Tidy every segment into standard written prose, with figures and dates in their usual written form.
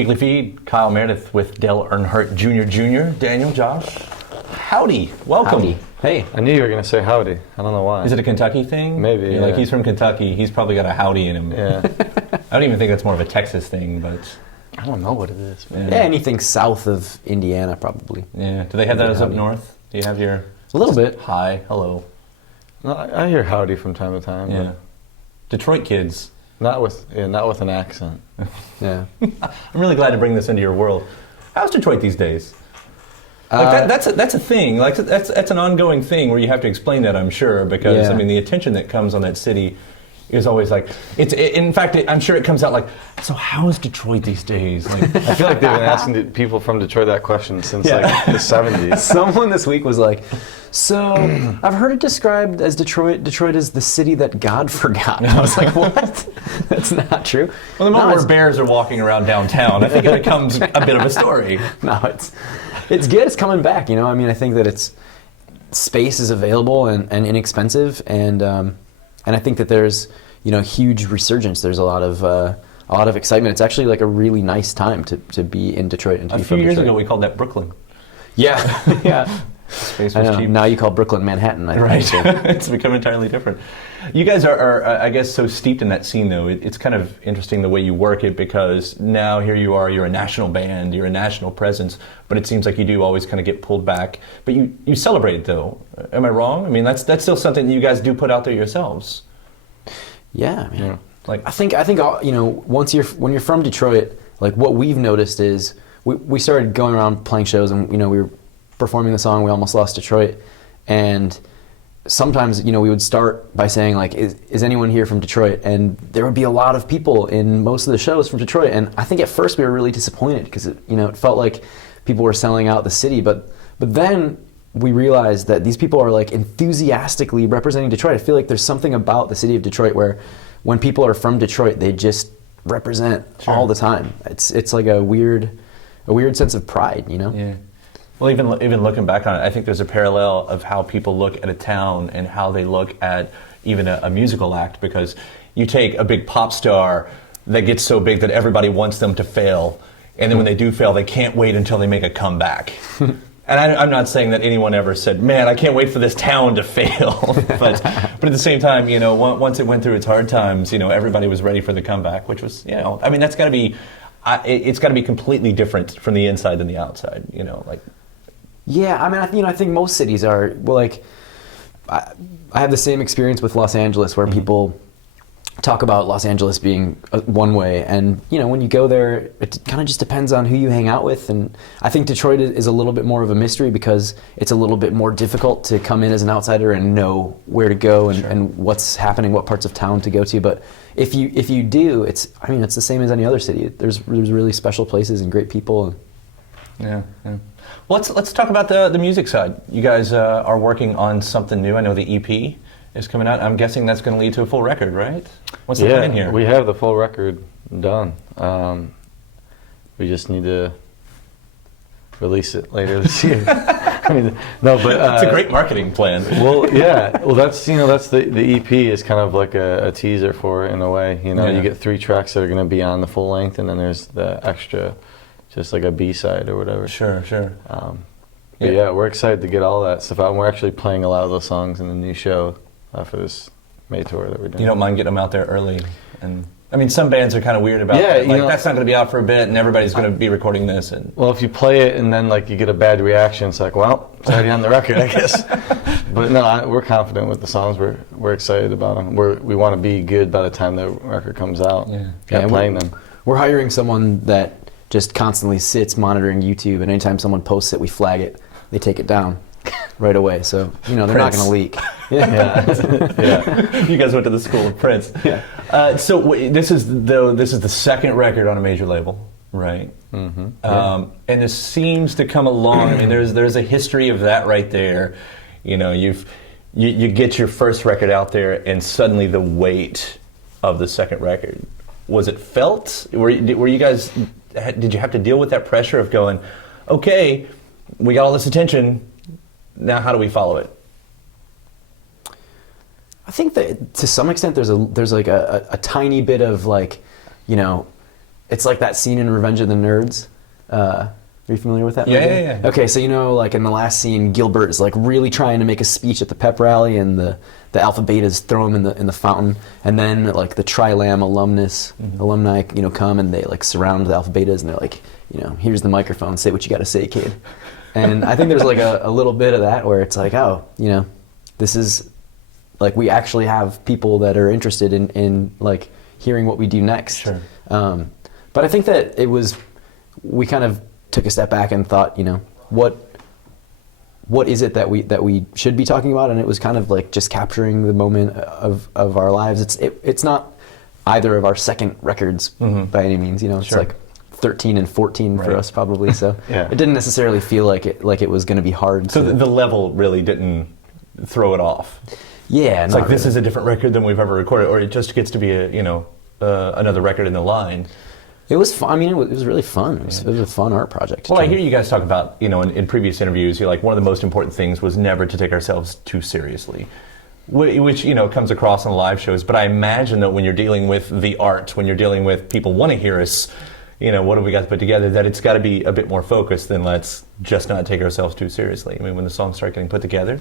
Weekly Feed, Kyle Meredith with Dale Earnhardt Jr. Daniel, Josh, howdy, welcome. Howdy. Hey, I knew you were going to say howdy. I don't know why. Is it a Kentucky thing? Maybe, yeah. Like, he's from Kentucky, he's probably got a howdy in him. Yeah. I don't even think that's more of a Texas thing, but... I don't know what it is, man. Yeah, anything south of Indiana, probably. Yeah, do they have those up north? Do you have your... A little bit. Hi, hello. No, I hear howdy from time to time. Yeah. Detroit kids. Not with an accent. Yeah. I'm really glad to bring this into your world. How's Detroit these days? Like that's a thing. Like that's an ongoing thing where you have to explain that, I'm sure, because I mean the attention that comes on that city is always like in fact I'm sure it comes out like, so how is Detroit these days? Like, I feel like they've been asking people from Detroit that question since like the 70s. Someone this week was like, so I've heard it described as Detroit is the city that God forgot. And I was like, what? That's not true. Well, the moment where bears are walking around downtown, I think it becomes a bit of a story. No, it's good. It's coming back. You know, I mean, I think that it's space is available and inexpensive, and I think that there's huge resurgence. There's a lot of excitement. It's actually like a really nice time to be in Detroit and to be from Detroit. A few years ago, we called that Brooklyn. Yeah, yeah. Space was cheap. Now you call Brooklyn Manhattan. I think. Right. It's become entirely different. You guys are, I guess, so steeped in that scene, though. It's kind of interesting the way you work it, because now here you are, you're a national band, you're a national presence, but it seems like you do always kind of get pulled back. But you celebrate it, though. Am I wrong? I mean, that's still something that you guys do put out there yourselves. Yeah, I mean, yeah. Like I think when you're from Detroit, like what we've noticed is we started going around playing shows, and we were performing the song "We Almost Lost Detroit," and sometimes we would start by saying like, is anyone here from Detroit? And there would be a lot of people in most of the shows from Detroit, and I think at first we were really disappointed because it felt like people were selling out the city, but then we realized that these people are like enthusiastically representing Detroit. I feel like there's something about the city of Detroit where when people are from Detroit, they just represent all the time. It's like a weird sense of pride, Yeah. Well, even looking back on it, I think there's a parallel of how people look at a town and how they look at even a musical act, because you take a big pop star that gets so big that everybody wants them to fail, and then when they do fail, they can't wait until they make a comeback. And I'm not saying that anyone ever said, man, I can't wait for this town to fail. but at the same time, once it went through its hard times, everybody was ready for the comeback, which was, I mean, that's got to be, it's got to be completely different from the inside than the outside, like. Yeah, I mean, I think most cities are, well, like, I have the same experience with Los Angeles where people talk about Los Angeles being one way, and when you go there, it kind of just depends on who you hang out with. And I think Detroit is a little bit more of a mystery because it's a little bit more difficult to come in as an outsider and know where to go and what's happening, what parts of town to go to. But if you do, it's the same as any other city. There's really special places and great people. Yeah. Well, let's talk about the music side. You guys are working on something new. I know the EP is coming out. I'm guessing that's going to lead to a full record, right? What's the plan here? We have the full record done. We just need to release it later this year. It's a great marketing plan. Well, yeah. Well, that's the EP is kind of like a teaser for it in a way. You get 3 tracks that are going to be on the full length, and then there's the extra, just like a B-side or whatever. Sure. But yeah, we're excited to get all that stuff out, and we're actually playing a lot of those songs in the new show for this May tour that we're doing. You don't mind getting them out there early? And I mean, some bands are kind of weird about that. Like, that's not going to be out for a bit, and everybody's going to be recording this. And well, if you play it and then you get a bad reaction, it's like, well, it's already on the record, I guess. But no, we're confident with the songs. We're excited about them. We want to be good by the time the record comes out. Yeah, playing them. We're hiring someone that just constantly sits monitoring YouTube, and anytime someone posts it, we flag it. They take it down right away. So they're not going to leak. Yeah. You guys went to the school of Prince. Yeah. So this is the second record on a major label, right? Mm-hmm. And this seems to come along. I mean, there's a history of that right there. You get your first record out there, and suddenly the weight of the second record. Was it felt? Were you guys? Did you have to deal with that pressure of going, okay, we got all this attention, now how do we follow it? I think that to some extent there's like a tiny bit of like, it's like that scene in Revenge of the Nerds. Are you familiar with that movie? Yeah. Okay, so like in the last scene, Gilbert is like really trying to make a speech at the pep rally, and the Alpha Betas throw him in the fountain, and then like the Tri-Lam alumni, come and they like surround the Alpha Betas, and they're like, here's the microphone, say what you got to say, kid. And I think there's like a little bit of that where it's like, oh, this is like we actually have people that are interested in like hearing what we do next. Sure. But I think that we kind of took a step back and thought, what is it that we should be talking about? And it was kind of like just capturing the moment of our lives. It's not either of our second records by any means. It's like 13 and 14 for us probably. So it didn't necessarily feel like it was going to be hard. So the level really didn't throw it off. Yeah, it's like this is a different record than we've ever recorded, or it just gets to be another record in the line. It was fun. I mean, it was really fun. It was a fun art project. Well, I hear you guys talk about, in previous interviews, you're like, one of the most important things was never to take ourselves too seriously, which, comes across on live shows. But I imagine that when you're dealing with the art, when you're dealing with people want to hear us, what have we got to put together, that it's got to be a bit more focused than let's just not take ourselves too seriously. I mean, when the songs start getting put together.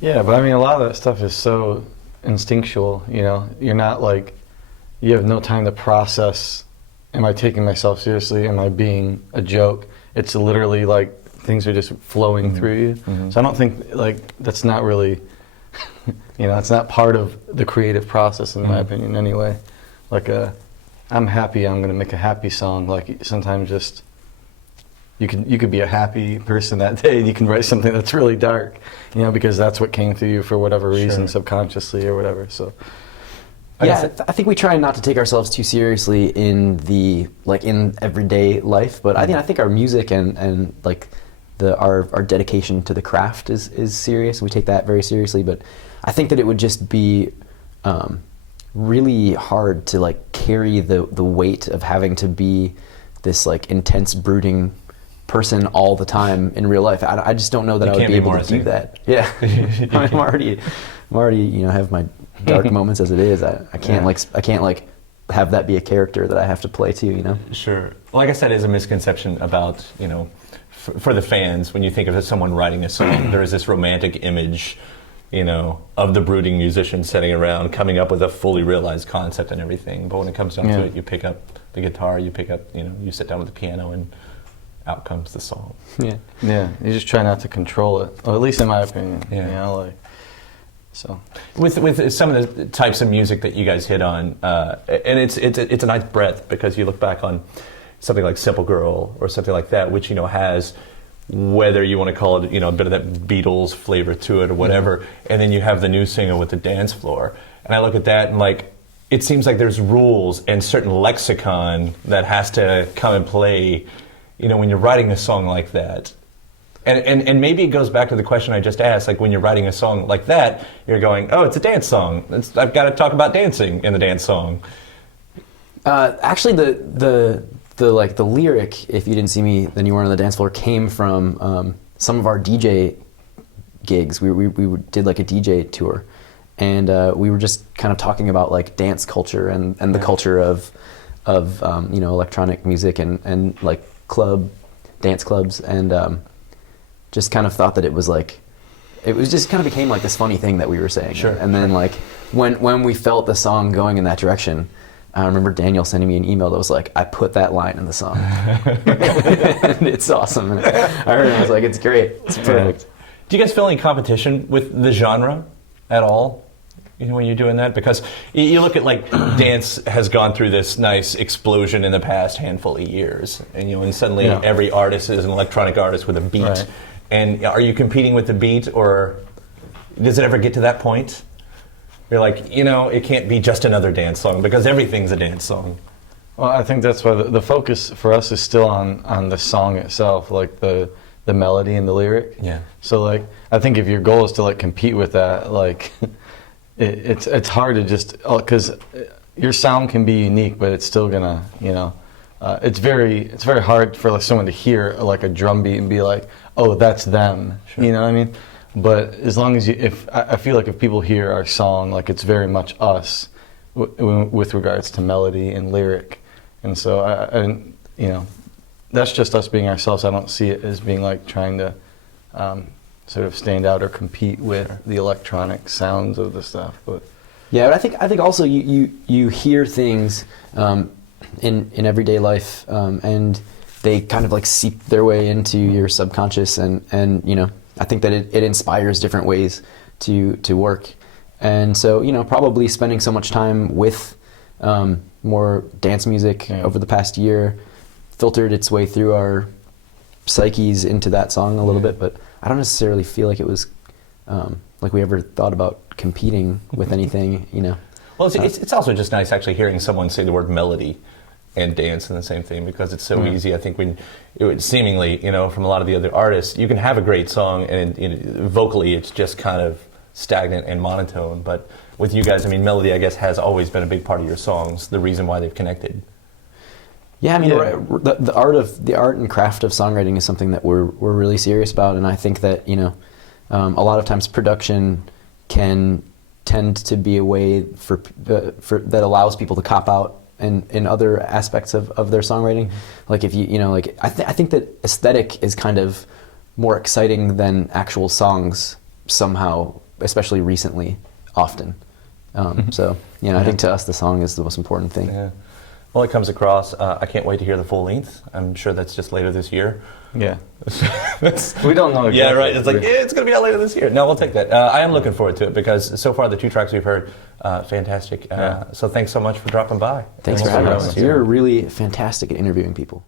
Yeah, but I mean, a lot of that stuff is so instinctual, You're not like, you have no time to process, am I taking myself seriously? Am I being a joke? It's literally like things are just flowing through you. Mm-hmm. So I don't think like that's not really, it's not part of the creative process in my opinion anyway. Like I'm happy, I'm going to make a happy song. Like sometimes just, you could be a happy person that day and you can write something that's really dark, because that's what came through you for whatever reason, subconsciously or whatever. So. Yeah, I think we try not to take ourselves too seriously in everyday life, but I think our music and like our dedication to the craft is serious. We take that very seriously, but I think that it would just be really hard to like carry the weight of having to be this like intense, brooding person all the time in real life. I just don't know that I would be able to do that. Yeah, I'm already have my dark moments as it is. I can't have that be a character that I have to play too. Sure. Like I said, there's a misconception about for the fans when you think of someone writing a song, there is this romantic image, of the brooding musician sitting around coming up with a fully realized concept and everything. But when it comes down to it, you pick up the guitar, you sit down with the piano, and out comes the song. Yeah. You just try not to control it, or at least in my opinion. Yeah. So with some of the types of music that you guys hit on, and it's a nice breadth because you look back on something like Simple Girl or something like that, which has, whether you want to call it a bit of that Beatles flavor to it or whatever, and then you have the new single with the dance floor, and I look at that and like it seems like there's rules and certain lexicon that has to come and play, when you're writing a song like that. And maybe it goes back to the question I just asked, like when you're writing a song like that, you're going, oh, it's a dance song. I've got to talk about dancing in the dance song. Actually, the lyric, if you didn't see me, then you weren't on the dance floor, came from some of our DJ gigs. We did like a DJ tour, and we were just kind of talking about like dance culture and the culture of electronic music and like dance clubs, and just kind of thought that it was just kind of became like this funny thing that we were saying. Sure. And then like when we felt the song going in that direction, I remember Daniel sending me an email that was like, I put that line in the song. And it's awesome. And I heard it, I was like, it's great. It's perfect. Do you guys feel any competition with the genre at all? When you're doing that? Because you look at like dance has gone through this nice explosion in the past handful of years. And suddenly every artist is an electronic artist with a beat. Right. And are you competing with the beat, or does it ever get to that point? You're like, it can't be just another dance song because everything's a dance song. Well, I think that's why the focus for us is still on the song itself, like the melody and the lyric. Yeah. So like, I think if your goal is to like compete with that, like, it's hard to just, because your sound can be unique, but it's still gonna, it's very hard for like someone to hear like a drum beat and be like, oh, that's them. Sure. You know what I mean? But as long as I feel like if people hear our song, like it's very much us with regards to melody and lyric, And so, and you know, that's just us being ourselves. I don't see it as being like trying to sort of stand out or compete with the electronic sounds of the stuff. But yeah, but I think also you hear things in everyday life, and they kind of like seep their way into your subconscious, and you know, I think that it inspires different ways to work. And so, you know, probably spending so much time with more dance music over the past year filtered its way through our psyches into that song a little bit, but I don't necessarily feel like it was like we ever thought about competing with anything, you know. Well, it's also just nice actually hearing someone say the word melody and dance in the same thing, because it's so easy. I think when it would seemingly, you know, from a lot of the other artists, you can have a great song and you know, vocally it's just kind of stagnant and monotone. But with you guys, I mean, melody, I guess, has always been a big part of your songs. The reason why they've connected. Yeah, I mean, the art and craft of songwriting is something that we're really serious about, and I think that, you know, a lot of times production can tend to be a way for that allows people to cop out in other aspects of their songwriting. Like if you know, like I think that aesthetic is kind of more exciting than actual songs somehow, especially recently, often. So, you know, I think to us the song is the most important thing. Yeah. Well, it comes across. I can't wait to hear the full length. I'm sure that's just later this year. yeah, we don't know. Exactly. Yeah, right. It's like it's going to be out later this year. No, we'll take that. I am looking forward to it because so far the 2 tracks we've heard, fantastic. So thanks so much for dropping by. Thanks for having us. You're really fantastic at interviewing people.